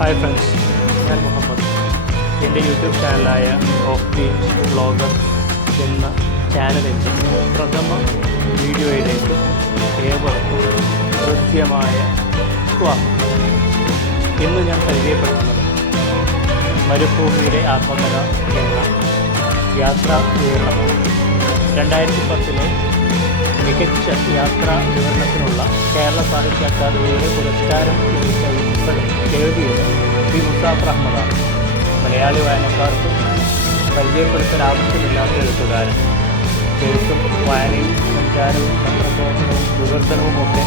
Hi friends ഞാൻ മുഹമ്മദ്. എന്റെ YouTube ചാനലായ ഓഫ് ദി ബ്ലോഗർ എന്ന ചാനലിന്റെ പ്രഥമ വീഡിയോയിലേക്ക് ഏവർക്കും കൃത്യമായ ഇന്ന് ഞാൻ പരിചയപ്പെടുത്തുന്നത് മരുഭൂമിയുടെ ആത്മകഥ എന്ന യാത്രാ വിവരണമാണ്. രണ്ടായിരത്തി പത്തിലെ മികച്ച യാത്രാ വിവരണത്തിനുള്ള കേരള സാഹിത്യ അക്കാദമിയുടെ പുരസ്കാരം ലഭിച്ച പുസ്തകം എഴുതിയത് പി. മുസാഫ് അഹമ്മദാണ് മലയാളി വായനക്കാർക്ക് പരിചയപ്പെടുത്താൻ ആവശ്യമില്ലാത്ത എഴുത്തുകാരൻ. എഴുത്തും വായനയും സഞ്ചാരവും പത്രപ്രവർത്തനവും വിവർത്തനവും ഒക്കെ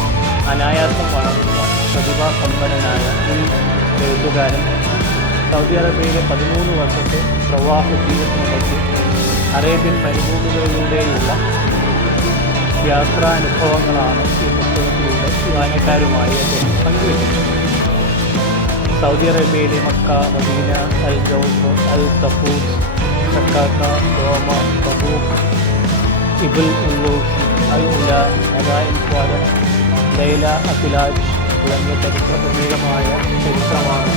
അനായാസം വളർന്ന പ്രതിഭാസമ്പന്നനായ ഈ എഴുത്തുകാരൻ സൗദി അറേബ്യയിലെ പതിമൂന്ന് വർഷത്തെ പ്രവാസ ജീവിതത്തിനിടയ്ക്ക് അറേബ്യൻ മരുഭൂമികളിലൂടെയുള്ള യാത്രാനുഭവങ്ങളാണ് ഈ പുസ്തകത്തിലൂടെ വായനക്കാരുമായി അദ്ദേഹം പങ്കുവയ്ക്കുന്നത് സൗദി അറേബ്യയിലെ മക്ക മദീന അൽ ജൗഫ് അൽ തഫൂസ് സക്കാക്ക ഡോമ തബൂക്ക് ഇബുൽ ഉള്ളൂസ് അൽ ഉല നദായിൽ സ്വാഗൻ ലൈല അഖിലാജ് തുടങ്ങിയ ചരിത്ര പ്രമേയമായ ചരിത്രമാണ്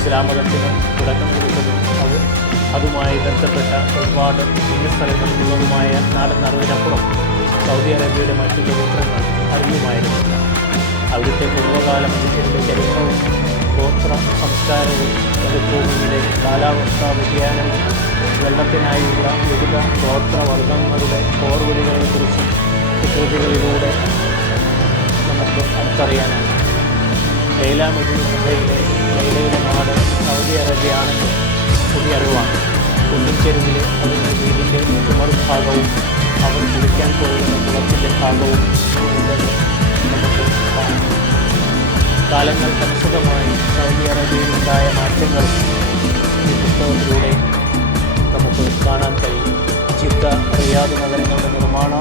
ഇസ്ലാം മതത്തിന് തുടക്കം കൊടുത്തതും അത് അതുമായി ബന്ധപ്പെട്ട ഒരുപാട് പുണ്യസ്ഥലങ്ങളുള്ളതുമായ നാടൻ അറിവിനപ്പുറം സൗദി അറേബ്യയുടെ മറ്റു ചരിത്രങ്ങൾ അറിയുമായിരുന്നില്ല. അവിടുത്തെ പൂർവകാല മനുഷ്യരുടെ ചരിത്രവും ഗോത്ര സംസ്കാരവും മരുഭൂമിയിലെ കാലാവസ്ഥാ വ്യതിയാനവും വെള്ളത്തിനായുള്ള വിവിധ ഗോത്രവർഗങ്ങളുടെ പോർവിളികളെക്കുറിച്ചും കൃതികളിലൂടെ നമുക്ക് അടുത്തറിയാനാണ്. ലൈല മജീദ് സഭയിലെ ലൈലയുടെ നാട് സൗദി അറേബ്യയാണെന്ന് പുതിയ അറിവാണ്. കുന്നിച്ചെരുവിലെ അവരുടെ വീടിന്റെ ചുമറും ഭാഗവും അവർ കുളിക്കാൻ പോകുന്ന കുളത്തിന്റെ ഭാഗവും ഉണ്ടെന്ന് നമുക്ക് കാണാം. കാലങ്ങൾക്കനുസൃതമായി സൗദി അറേബ്യയിലുണ്ടായ മാറ്റങ്ങൾ ഈ പുസ്തകത്തിലൂടെ നമുക്ക് കാണാൻ കഴിയും. ജിദ്ദ റിയാദ് നഗരങ്ങളുടെ നിർമ്മാണ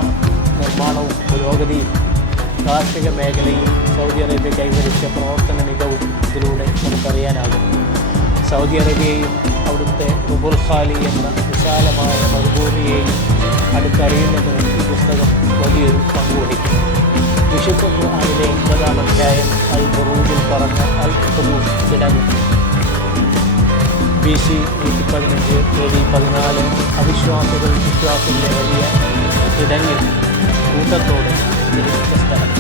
നിർമ്മാണവും പുരോഗതിയും കാർഷിക മേഖലയിൽ സൗദി അറേബ്യ കൈവരിച്ച പ്രവർത്തന മികവും ഇതിലൂടെ നമുക്കറിയാനാകും. സൗദി അറേബ്യയെയും അവിടുത്തെ റുബുൽ ഖാലി എന്ന വിശാലമായ മരുഭൂമിയെയും അടുത്തറിയുന്നതിന് ഈ പുസ്തകം വലിയൊരു പങ്കുവഹിക്കും വിശുദ്ധ ഖുർആനിലെ എൺപതാം അധ്യായം അൽ ബറൂജിൽ പറഞ്ഞ അൽ ഖുദൂസ് കിടങ്ങും ബി സി നൂറ്റി പതിനഞ്ച് എ ഡി പതിനാല് അവിശ്വാസികൾ വിശ്വാസിന്റെ വലിയ ഇടങ്ങിൽ കൂട്ടത്തോടെ തിരിച്ച സ്ഥലം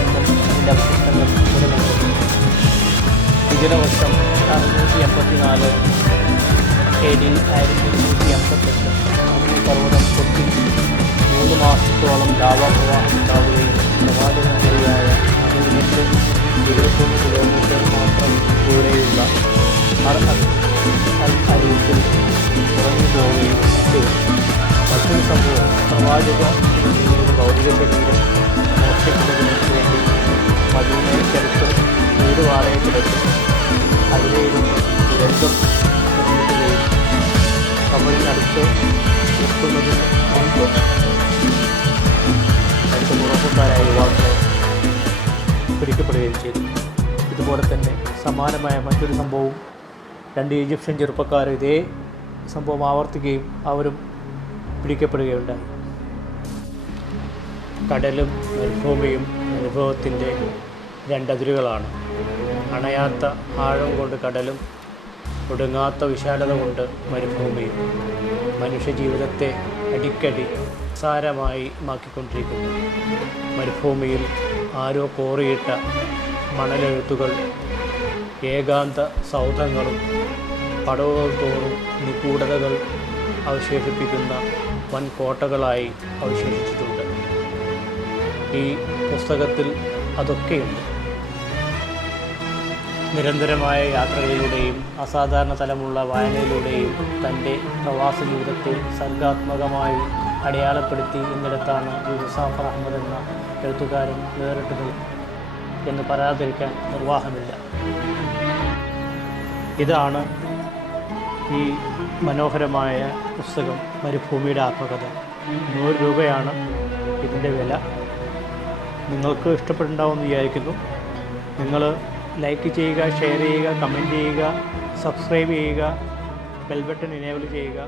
എന്നും അതിന്റെ അവശിഷ്ടങ്ങൾ നിലനിൽക്കുന്നു ഇതിനവർഷം അറുന്നൂറ്റി എൺപത്തിനാല് എ ഡി ആയിരത്തി എണ്ണൂറ്റി എൺപത്തെട്ട് അഗ്നി പർവതം പൊട്ടി മൂന്ന് മാസത്തോളം ലാവാപ്രവാഹം ഉണ്ടാവുകയും പ്രവാചകൻ വഴിയായ ഇരുപത്തൊന്ന് കിലോമീറ്റർ മാത്രം ദൂരെയുള്ള അർ അൽ പോവുകയും ചെയ്തു മറ്റൊരു സംഭവം പ്രവാചക ഭൗതിക ശരീരം മോഷ്ടിക്കുന്നതിന് വേണ്ടി മദീനയ്ക്കടുത്ത് വീട് വാടകയ്ക്ക് കിടക്കും അതിലെയിരുന്ന് ദുരന്തം നിർമ്മിക്കുകയും കമലിനടുത്ത് എത്തുന്നതിന് മുൻപ് രണ്ട് മുറപ്പുകാരായ യുവാക്കളെ പിടിക്കപ്പെടുകയും ചെയ്തു. ഇതുപോലെ തന്നെ സമാനമായ മറ്റൊരു സംഭവവും രണ്ട് ഈജിപ്ഷ്യൻ ചെറുപ്പക്കാർ ഇതേ സംഭവം ആവർത്തിക്കുകയും അവരും പിടിക്കപ്പെടുകയുണ്ടായി. കടലും മരുഭൂമിയും അനുഭവത്തിന്റെ രണ്ടതിരുകളാണ്. അണയാത്ത ആഴം കൊണ്ട് കടലും ഒടുങ്ങാത്ത വിശാലത കൊണ്ട് മരുഭൂമിയും മനുഷ്യജീവിതത്തെ അടിക്കടി സാരമായി മാക്കിക്കൊണ്ടിരിക്കുന്നു. മരുഭൂമിയിൽ ആരോ കോറിയിട്ട മണലെഴുത്തുകൾ ഏകാന്ത സൗധങ്ങളും പടവുകൾ തോറും നിഗൂഢതകൾ അവശേഷിപ്പിക്കുന്ന വൻ കോട്ടകളായി അവശേഷിച്ചിട്ടുണ്ട്. ഈ പുസ്തകത്തിൽ അതൊക്കെയുണ്ട്. നിരന്തരമായ യാത്രകളിലൂടെയും അസാധാരണ തലമുള്ള വായനയിലൂടെയും തന്റെ പ്രവാസ ജീവിതത്തെ സർഗാത്മകമായി അടയാളപ്പെടുത്തി എന്നിടത്താണ് യൂസുസാഫർ അഹമ്മദ് എന്ന എഴുത്തുകാരൻ വേറിട്ട് എന്ന് പറയാതിരിക്കാൻ നിർവാഹമില്ല. ഇതാണ് ഈ മനോഹരമായ പുസ്തകം മരുഭൂമിയുടെ ആത്മകഥ. നൂറ് രൂപയാണ് ഇതിന്റെ വില. നിങ്ങൾക്ക് ഇഷ്ടപ്പെട്ടുണ്ടാവുമെന്ന് വിചാരിക്കുന്നു. നിങ്ങൾ ലൈക്ക് ചെയ്യുക ഷെയർ ചെയ്യുക കമന്റ് ചെയ്യുക സബ്സ്ക്രൈബ് ചെയ്യുക ബെൽബട്ടൺ എനേബിൾ ചെയ്യുക.